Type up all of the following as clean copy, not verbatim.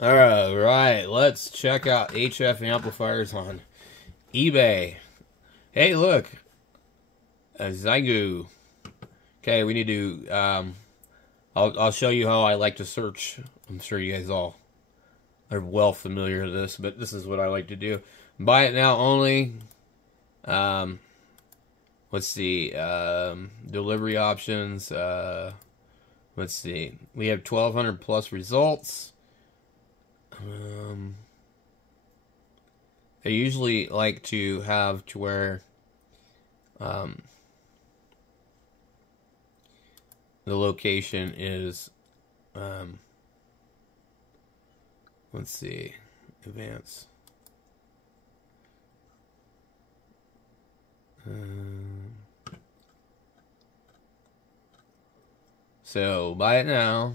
Alright, let's check out HF amplifiers on eBay. Hey, look, a Zygu. Okay, we need to, I'll show you how I like to search. I'm sure you guys all are well familiar with this, but this is what I like to do. Buy it now only. Let's see, delivery options. Let's see, we have 1,200 plus results. I usually like to have to where the location is, let's see, advance. So buy it now.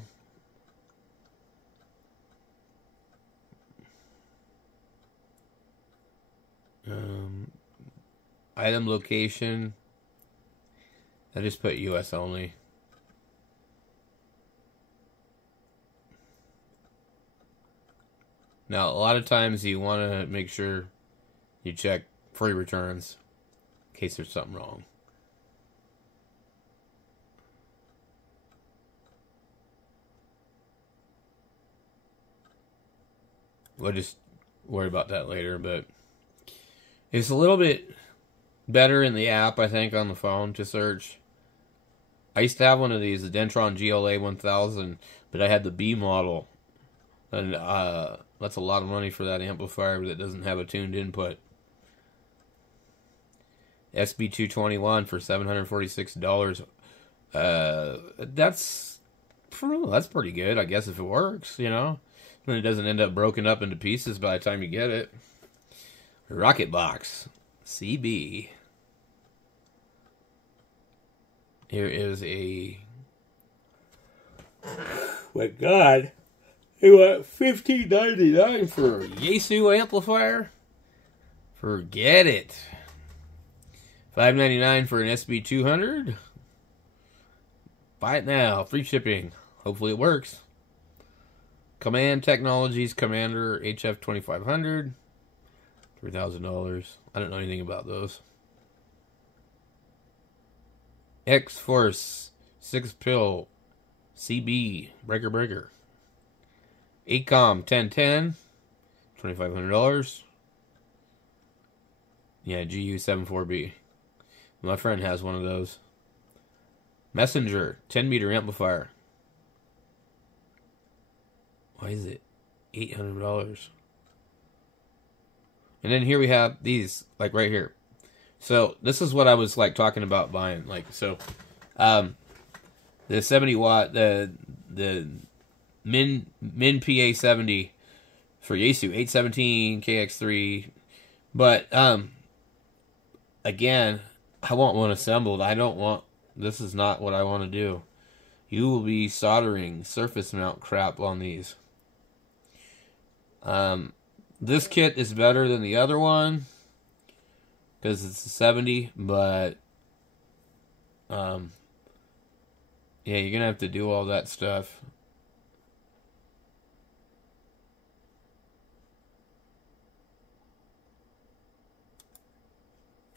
Item location. I just put US only. Now, a lot of times you want to make sure you check free returns in case there's something wrong. We'll just worry about that later, but it's a little bit better in the app, I think, on the phone to search. I used to have one of these, the Dentron GLA 1000, but I had the B model. And that's a lot of money for that amplifier that doesn't have a tuned input. SB221 for $746. That's pretty good, I guess, if it works, you know. And it doesn't end up broken up into pieces by the time you get it. Rocket Box CB. Here is a... My God. They want $15.99 for a Yaesu amplifier? Forget it. $5.99 for an SB200? Buy it now. Free shipping. Hopefully it works. Command Technologies Commander HF 2500. $3,000. I don't know anything about those. X-Force 6-pill CB breaker. ACOM 1010. $2,500. Yeah, GU74B. My friend has one of those. Messenger 10-meter amplifier. Why is it $800? And then here we have these, like right here. So this is what I was like talking about buying. Like, so the 70 watt, the Min PA 70 for Yaesu 817 KX3. But again, I want one assembled. I don't want, this is not what I want to do. You will be soldering surface mount crap on these. This kit is better than the other one because it's a 70, but yeah, you're gonna have to do all that stuff.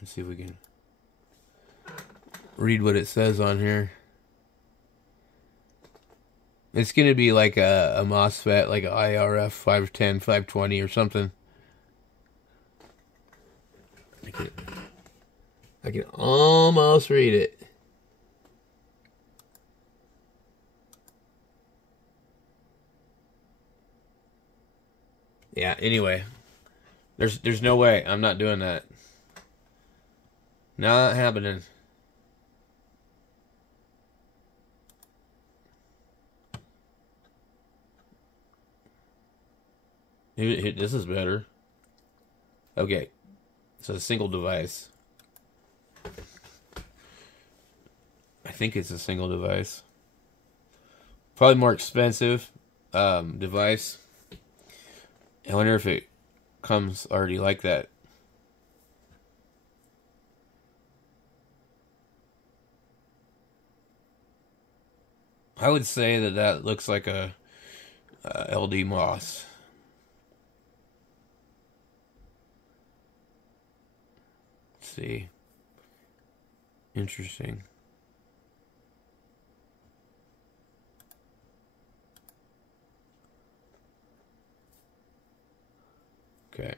Let's see if we can read what it says on here. It's going to be like a MOSFET, like an IRF 510, 520 or something. I can almost read it. Yeah, anyway. There's no way. I'm not doing that. Not happening. This is better. Okay. So a single device. I think it's a single device. Probably more expensive device. I wonder if it comes already like that. I would say that looks like a LD Moss. see. Interesting. Okay.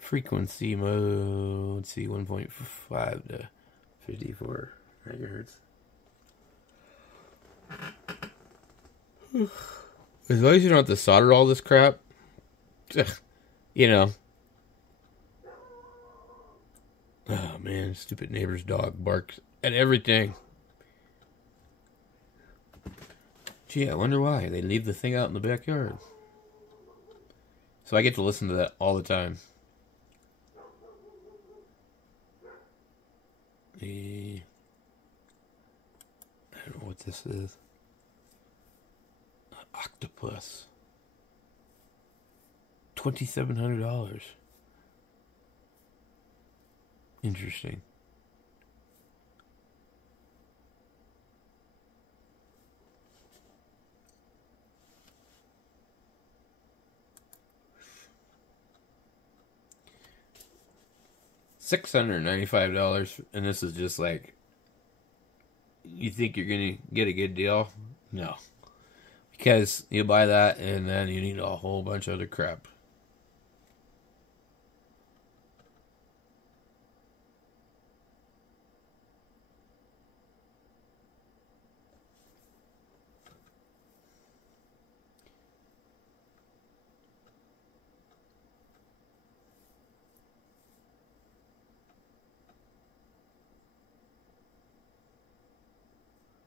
Frequency mode, let's see, 1.5 to 54 megahertz. As long as you don't have to solder all this crap, you know. Oh man, stupid neighbor's dog barks at everything. Gee, I wonder why. They leave the thing out in the backyard. So I get to listen to that all the time. I don't know what this is. An octopus. $2,700. Interesting. $695, and this is just like, you think you're gonna get a good deal? No, because you buy that and then you need a whole bunch of other crap.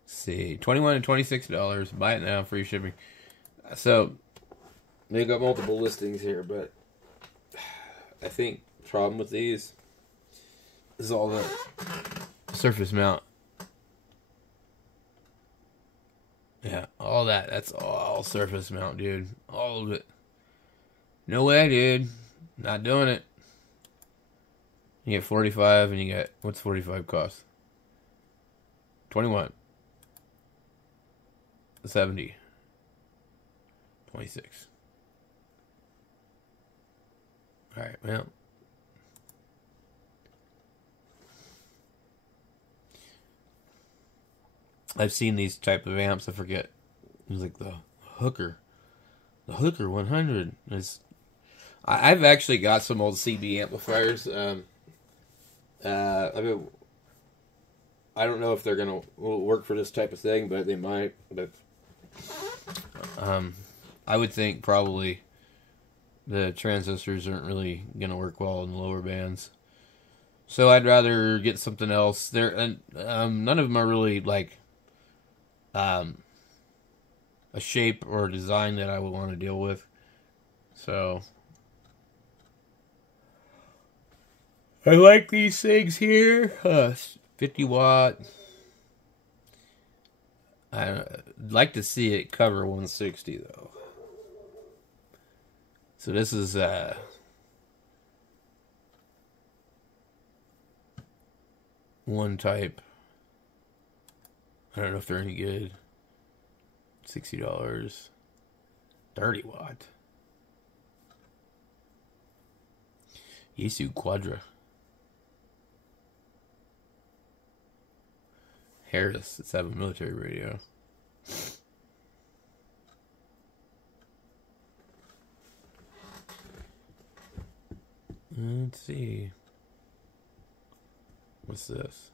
See, $21 and $26. Buy it now, free shipping. So they got multiple listings here, but I think the problem with these is all the surface mount. Yeah, all that. That's all surface mount, dude. All of it. No way, dude. Not doing it. You get 45 and you get, what's 45 cost? 21. 70. 26. Alright, well. I've seen these type of amps, I forget. It was like the Hooker. The Hooker 100 is... I've actually got some old CB amplifiers. I mean, I don't know if they're gonna work for this type of thing, but they might. But I would think probably the transistors aren't really gonna work well in the lower bands. So I'd rather get something else. There, and none of them are really like a shape or a design that I would want to deal with. So I like these things here. 50 watt. I'd like to see it cover 160 though. So this is one type. I don't know if they're any good. $60. 30 watt. Yaesu Quadra. Harris, let's have a military radio. Let's see. What's this?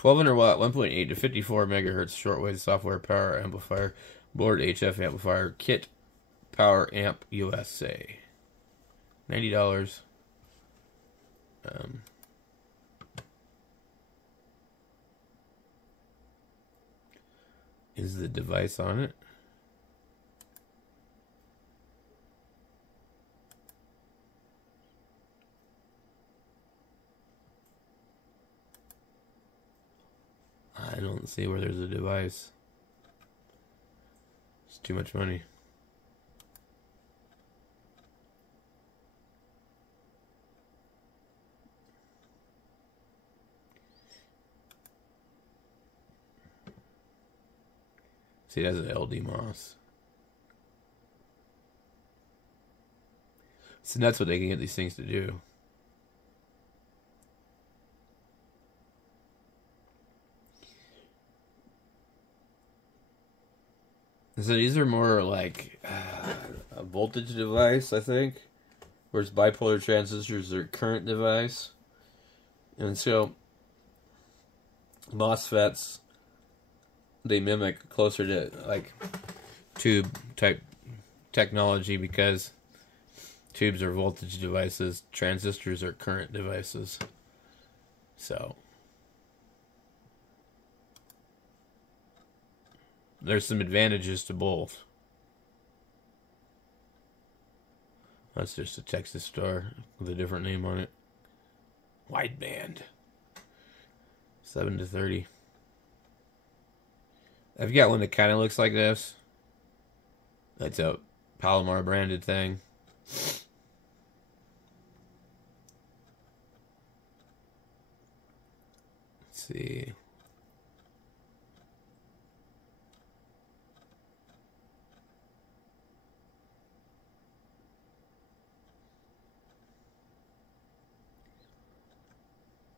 1200 watt, 1.8 to 54 megahertz shortwave software power amplifier, board HF amplifier, kit, power amp USA. $90. Is the device on it? I don't see where there's a device. It's too much money. See, that's an LD Moss. So that's what they can get these things to do. So these are more like a voltage device, I think. Whereas bipolar transistors are current device. And so MOSFETs, they mimic closer to like tube type technology because tubes are voltage devices, transistors are current devices. So there's some advantages to both. That's just a Texas Star with a different name on it. Wideband. 7 to 30. I've got one that kind of looks like this. That's a Palomar branded thing. Let's see.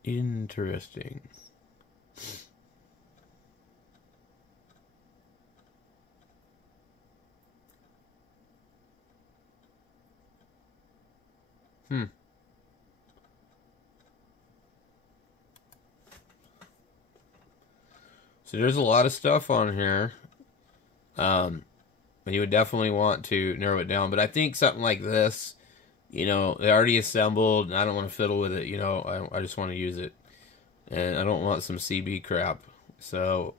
Interesting. So there's a lot of stuff on here. And you would definitely want to narrow it down. But I think something like this, you know, they already assembled, and I don't want to fiddle with it, you know, I just want to use it. And I don't want some CB crap. So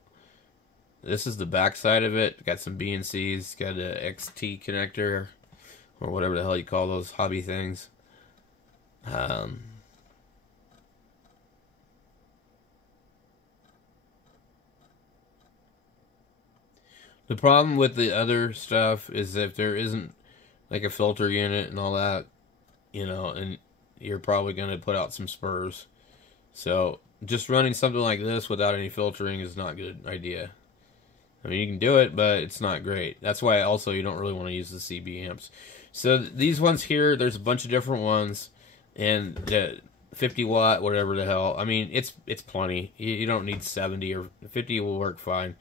this is the back side of it. Got some BNCs, got a XT connector, or whatever the hell you call those hobby things. The problem with the other stuff is if there isn't like a filter unit and all that, you know, and you're probably going to put out some spurs. So just running something like this without any filtering is not a good idea. I mean, you can do it, but it's not great. That's why also you don't really want to use the CB amps. So these ones here, there's a bunch of different ones, and the 50 watt, whatever the hell. I mean, it's plenty. You don't need 70 or 50 will work fine.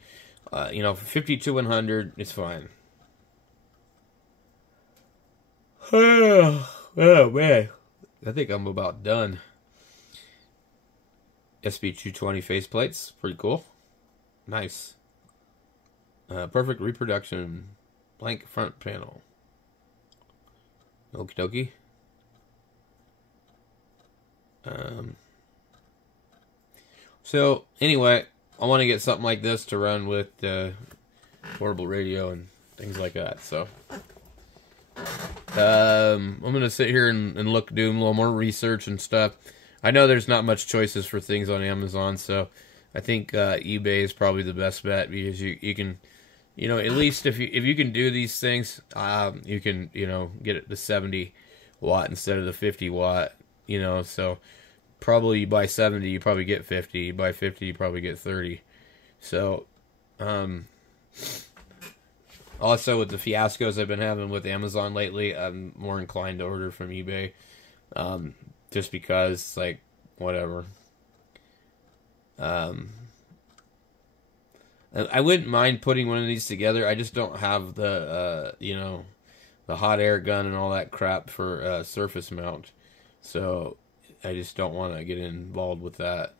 You know, 50 to 100, it's fine. Oh man, I think I'm about done. SB220 faceplates, pretty cool. Nice. Perfect reproduction. Blank front panel. Okie dokie. So, anyway, I want to get something like this to run with portable radio and things like that. So, I'm going to sit here and do a little more research and stuff. I know there's not much choices for things on Amazon, so I think eBay is probably the best bet because you can, you know, at least if you can do these things, you can, you know, get it to 70 watt instead of the 50 watt, you know, so probably you buy 70, you probably get 50, you buy 50, you probably get 30. So, also with the fiascos I've been having with Amazon lately, I'm more inclined to order from eBay, just because, like, whatever. I wouldn't mind putting one of these together. I just don't have the, you know, the hot air gun and all that crap for surface mount. So I just don't want to get involved with that.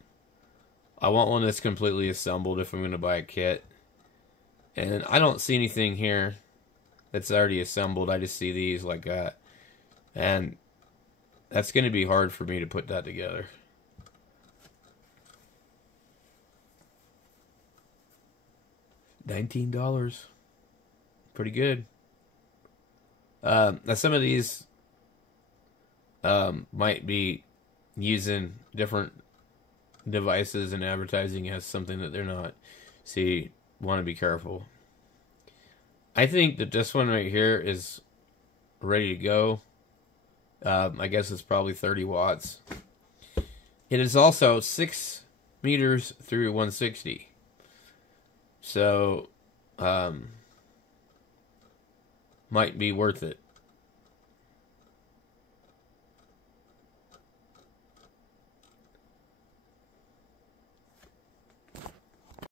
I want one that's completely assembled if I'm going to buy a kit. And I don't see anything here that's already assembled. I just see these like that. And that's going to be hard for me to put that together. $19. Pretty good. Now some of these might be using different devices and advertising as something that they're not. So you want to be careful. I think that this one right here is ready to go. I guess it's probably 30 watts. It is also 6 meters through 160. So, might be worth it.